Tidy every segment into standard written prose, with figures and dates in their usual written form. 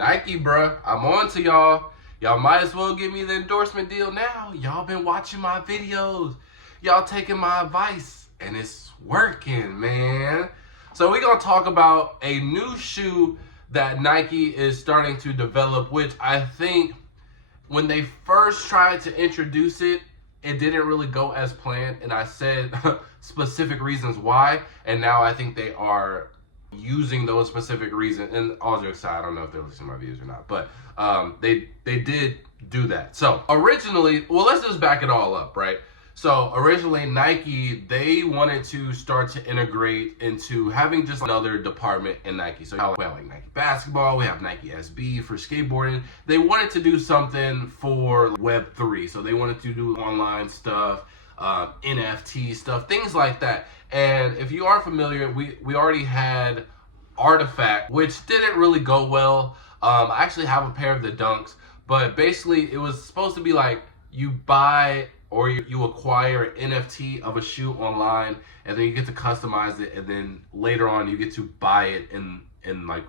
Nike, bruh, I'm on to y'all. Y'all might as well give me the endorsement deal now. Y'all been watching my videos. Y'all taking my advice, and it's working, man. So we're gonna talk about a new shoe that Nike is starting to develop, which I think when they first tried to introduce it, it didn't really go as planned, and I said specific reasons why, and now I think they are using those specific reasons. And all jokes aside, I don't know if they're listening to my videos or not, but they did do that. So originally, well, let's just back it all up, right? So originally Nike, they wanted to start to integrate into having just another department in Nike. So we have like Nike basketball, we have Nike SB for skateboarding. They wanted to do something for Web3. So they wanted to do online stuff, NFT stuff, things like that. And if you aren't familiar, we already had Artifact, which didn't really go well. I actually have a pair of the Dunks, but basically it was supposed to be like you buy or you acquire an NFT of a shoe online, and then you get to customize it, and then later on you get to buy it in like,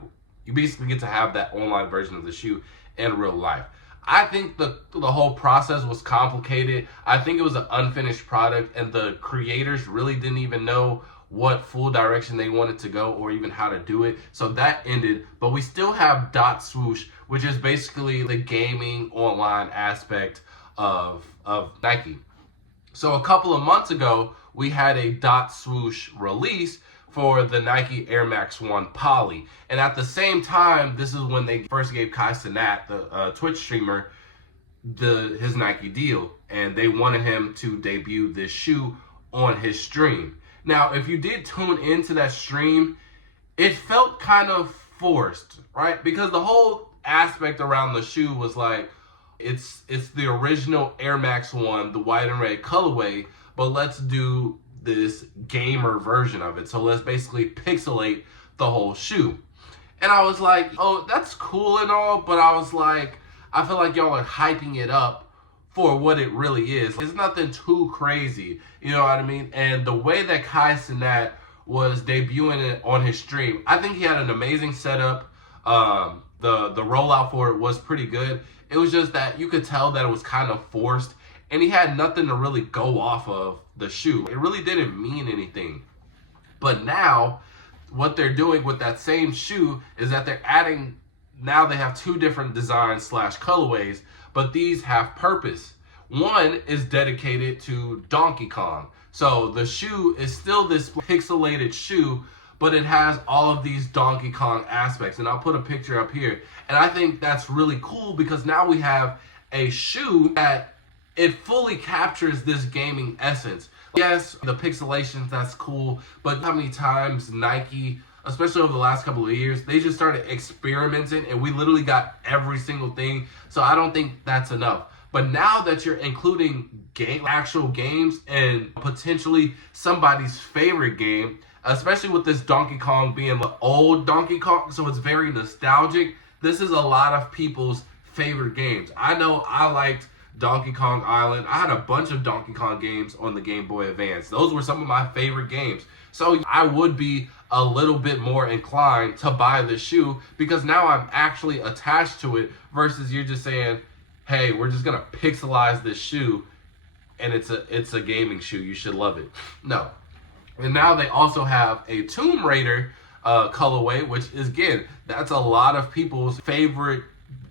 you basically get to have that online version of the shoe in real life. I think the whole process was complicated. I think it was an unfinished product, and the creators really didn't even know what full direction they wanted to go or even how to do it. So that ended, but we still have Dot Swoosh, which is basically the gaming online aspect of Nike. So a couple of months ago, we had a Dot Swoosh release for the Nike Air Max 1 Poly. And at the same time, this is when they first gave Kai Cenat, the Twitch streamer, his Nike deal. And they wanted him to debut this shoe on his stream. Now, if you did tune into that stream, it felt kind of forced, right? Because the whole aspect around the shoe was like, it's the original Air Max 1, the white and red colorway, but let's do this gamer version of it. So let's basically pixelate the whole shoe. And I was like, oh, that's cool and all, but I was like, I feel like y'all are hyping it up for what it really is. It's nothing too crazy, you know what I mean? And the way that Kai Cenat was debuting it on his stream, I think he had an amazing setup. The rollout for it was pretty good. It was just that you could tell that it was kind of forced, and he had nothing to really go off of the shoe. It really didn't mean anything. But now, what they're doing with that same shoe is that they're adding, now they have two different designs / colorways, but these have purpose. One is dedicated to Donkey Kong. So the shoe is still this pixelated shoe, but it has all of these Donkey Kong aspects. And I'll put a picture up here. And I think that's really cool because now we have a shoe that it fully captures this gaming essence. Yes, the pixelations, that's cool, but how many times Nike, especially over the last couple of years, they just started experimenting and we literally got every single thing. So I don't think that's enough. But now that you're including actual games and potentially somebody's favorite game, especially with this Donkey Kong being the old Donkey Kong, so it's very nostalgic. This is a lot of people's favorite games. I know I liked Donkey Kong Island. I had a bunch of Donkey Kong games on the Game Boy Advance. Those were some of my favorite games. So I would be a little bit more inclined to buy the shoe because now I'm actually attached to it versus you're just saying, hey, we're just gonna pixelize this shoe and it's a gaming shoe. You should love it. No. And now they also have a Tomb Raider colorway, which is, again, that's a lot of people's favorite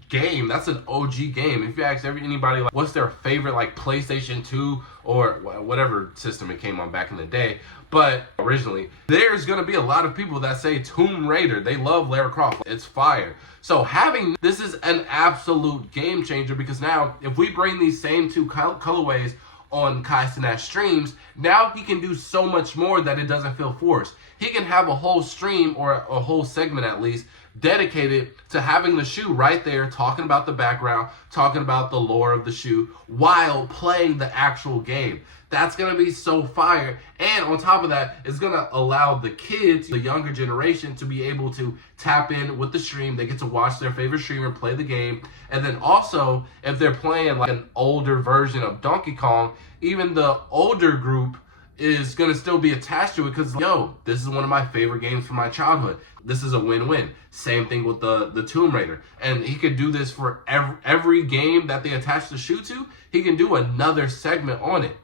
game. That's an OG game. If you ask anybody like what's their favorite like PlayStation 2 or whatever system it came on back in the day, but originally there's gonna be a lot of people that say Tomb Raider. They love Lara Croft. It's fire. So having this is an absolute game changer because now if we bring these same two colorways on Kai Cenat's streams, now he can do so much more that it doesn't feel forced. He can have a whole stream or a whole segment at least dedicated to having the shoe right there, talking about the background, talking about the lore of the shoe while playing the actual game. That's going to be so fire. And on top of that, it's going to allow the kids, the younger generation, to be able to tap in with the stream. They get to watch their favorite streamer play the game. And then also, if they're playing like an older version of Donkey Kong, even the older group is going to still be attached to it because, yo, this is one of my favorite games from my childhood. This is a win-win. Same thing with the Tomb Raider. And he could do this for every game that they attach the shoe to. He can do another segment on it.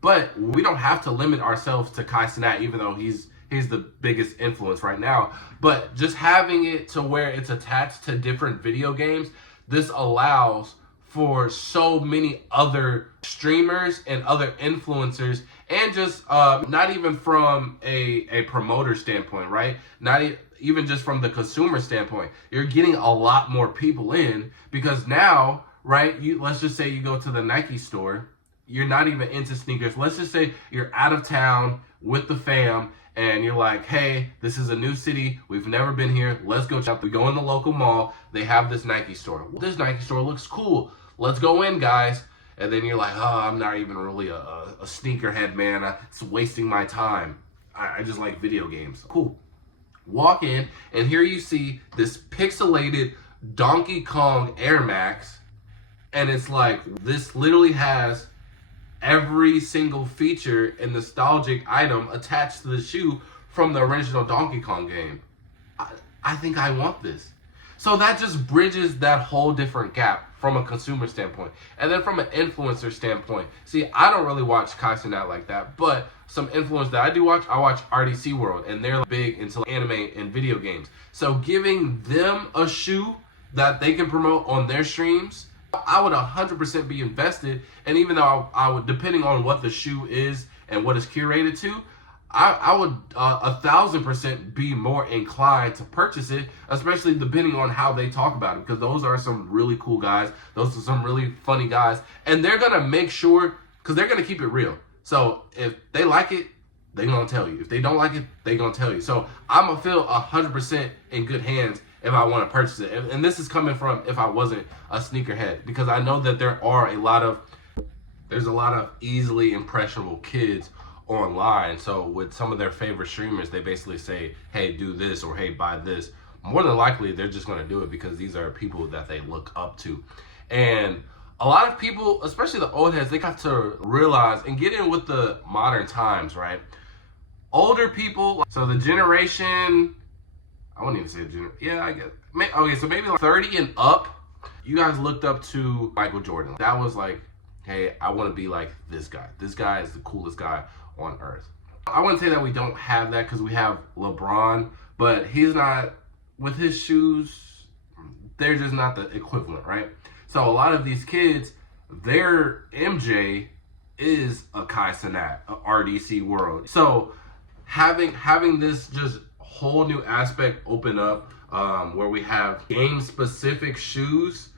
But we don't have to limit ourselves to Kai Cenat, even though he's the biggest influence right now. But just having it to where it's attached to different video games, this allows for so many other streamers and other influencers, and just not even from a promoter standpoint, right? Not even just from the consumer standpoint. You're getting a lot more people in because now, right, let's just say you go to the Nike store, you're not even into sneakers. Let's just say you're out of town with the fam and you're like, hey, this is a new city. We've never been here. Let's go check. We go in the local mall. They have this Nike store. Well, this Nike store looks cool. Let's go in, guys. And then you're like, oh, I'm not even really a sneakerhead, man. It's wasting my time. I just like video games. Cool. Walk in, and here you see this pixelated Donkey Kong Air Max. And it's like, this literally has every single feature and nostalgic item attached to the shoe from the original Donkey Kong game. I think I want this. So that just bridges that whole different gap from a consumer standpoint. And then from an influencer standpoint, see, I don't really watch Kai Cenat like that, but some influencers that I do watch, I watch RDC World, and they're big into anime and video games. So giving them a shoe that they can promote on their streams, I would 100% be invested. And even though I would, depending on what the shoe is and what it's curated to, I would 1,000% be more inclined to purchase it, especially depending on how they talk about it, because those are some really cool guys. Those are some really funny guys, and they're gonna make sure, because they're gonna keep it real. So if they like it, they're gonna tell you. If they don't like it, they're gonna tell you. So I'm gonna feel 100% in good hands if I want to purchase it. And this is coming from if I wasn't a sneakerhead, because I know that there's a lot of easily impressionable kids online. So with some of their favorite streamers, they basically say, hey, do this, or hey, buy this. More than likely, they're just going to do it because these are people that they look up to. And a lot of people, especially the old heads, they got to realize and get in with the modern times, right? Older people, so the generation, I wouldn't even say yeah, I guess. Okay, so maybe like 30 and up, you guys looked up to Michael Jordan. That was like, hey, I want to be like this guy. This guy is the coolest guy on earth. I wouldn't say that we don't have that, because we have LeBron, but he's not, with his shoes, they're just not the equivalent, right? So a lot of these kids, their MJ is a Kai Cenat, a RDC World. So having this just whole new aspect open up, where we have game specific shoes,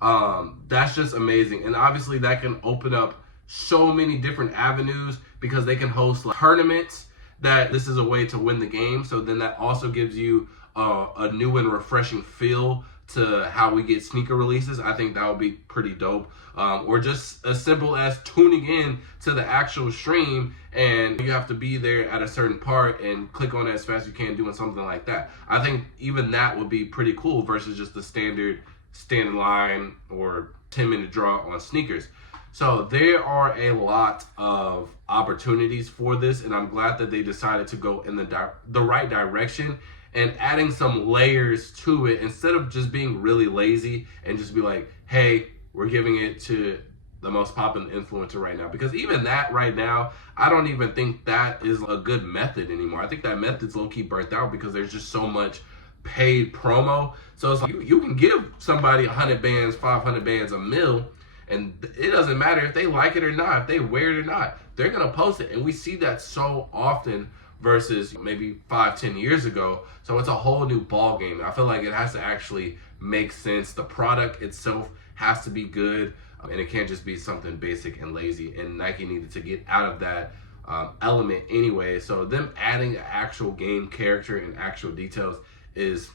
that's just amazing. And obviously that can open up so many different avenues, because they can host like tournaments that this is a way to win the game. So then that also gives you a new and refreshing feel to how we get sneaker releases. I think that would be pretty dope. Or just as simple as tuning in to the actual stream, and you have to be there at a certain part and click on it as fast as you can, doing something like that. I think even that would be pretty cool versus just the standard stand in line or 10-minute draw on sneakers. So there are a lot of opportunities for this, and I'm glad that they decided to go in the right direction and adding some layers to it, instead of just being really lazy and just be like, hey, we're giving it to the most popular influencer right now. Because even that right now, I don't even think that is a good method anymore. I think that method's low-key burnt out because there's just so much paid promo. So it's like you can give somebody 100 bands, 500 bands, a mil, and it doesn't matter if they like it or not, if they wear it or not, they're gonna post it. And we see that so often versus maybe 5-10 years ago. So it's a whole new ball game. I feel like it has to actually make sense. The product itself has to be good, and it can't just be something basic and lazy. And Nike needed to get out of that element anyway. So them adding an actual game character and actual details is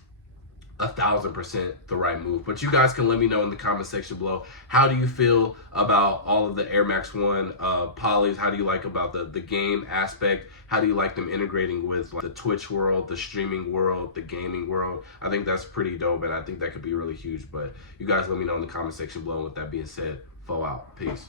1,000% the right move. But you guys can let me know in the comment section below, how do you feel about all of the Air Max 1 polys? How do you like about the game aspect? How do you like them integrating with like the Twitch world, the streaming world, the gaming world? I think that's pretty dope, and I think that could be really huge. But you guys let me know in the comment section below. And with that being said, flow out. Peace.